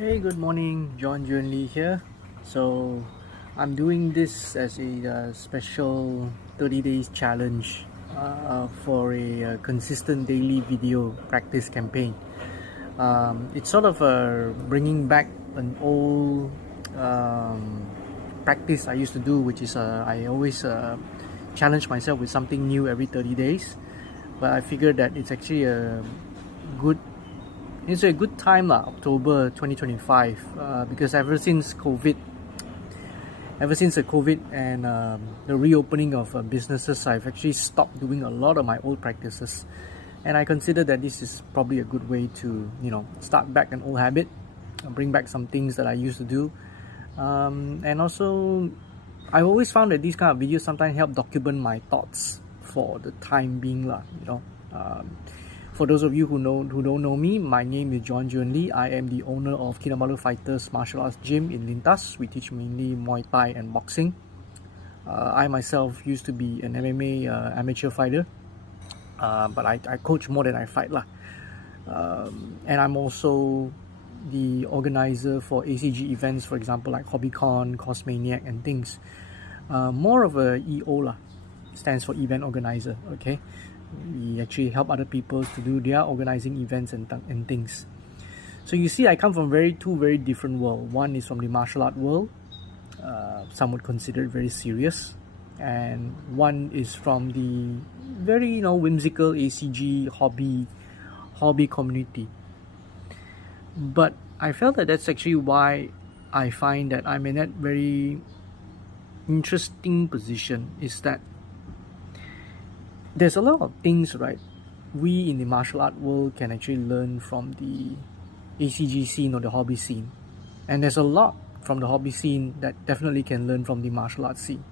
Hey, good morning. Johan Julian Lee here. So, I'm doing this as a special 30 days challenge for a consistent daily video practice campaign. It's sort of bringing back an old practice I used to do, which is I always challenge myself with something new every 30 days. But I figured that it's actually good it's a good time, October 2025, because ever since the COVID and the reopening of businesses, I've actually stopped doing a lot of my old practices, and I consider that this is probably a good way to start back an old habit, bring back some things that I used to do, and also I've always found that these kind of videos sometimes help document my thoughts for the time being, For those of you who don't know me, my name is Johan Julian Lee. I am the owner of Kinabalu Fighters Martial Arts Gym in Lintas. We teach mainly Muay Thai and boxing. I myself used to be an MMA amateur fighter, but I coach more than I fight and I'm also the organizer for ACG events, for example, like HobbyCon, Cosmaniac and things. More of a EO stands for event organizer, okay? We actually help other people to do their organizing events and things. So you see, I come from two very different worlds. One is from the martial art world, some would consider it very serious, and one is from the very whimsical ACG hobby community. But I felt that that's actually why I find that I'm in that very interesting position, is that there's a lot of things, right, we in the martial art world can actually learn from the ACG scene or the hobby scene, and there's a lot from the hobby scene that definitely can learn from the martial arts scene.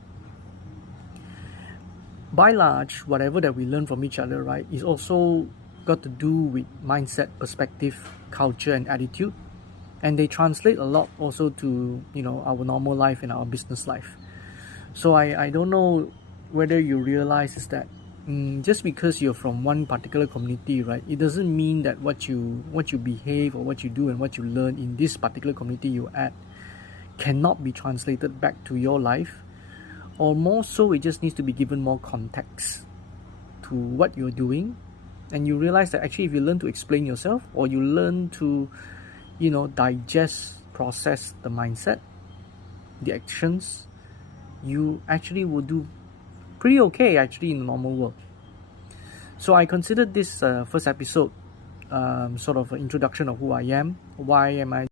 By large, whatever that we learn from each other, right, is also got to do with mindset, perspective, culture and attitude, and they translate a lot also to our normal life and our business life. So I don't know whether you realize is that just because you're from one particular community, right, it doesn't mean that what you behave or what you do and what you learn in this particular community you're at cannot be translated back to your life, or more so, it just needs to be given more context to what you're doing. And you realize that actually if you learn to explain yourself, or you learn to digest, process the mindset, the actions, you actually will do pretty okay actually in the normal world. So I considered this first episode sort of an introduction of who I am, why am I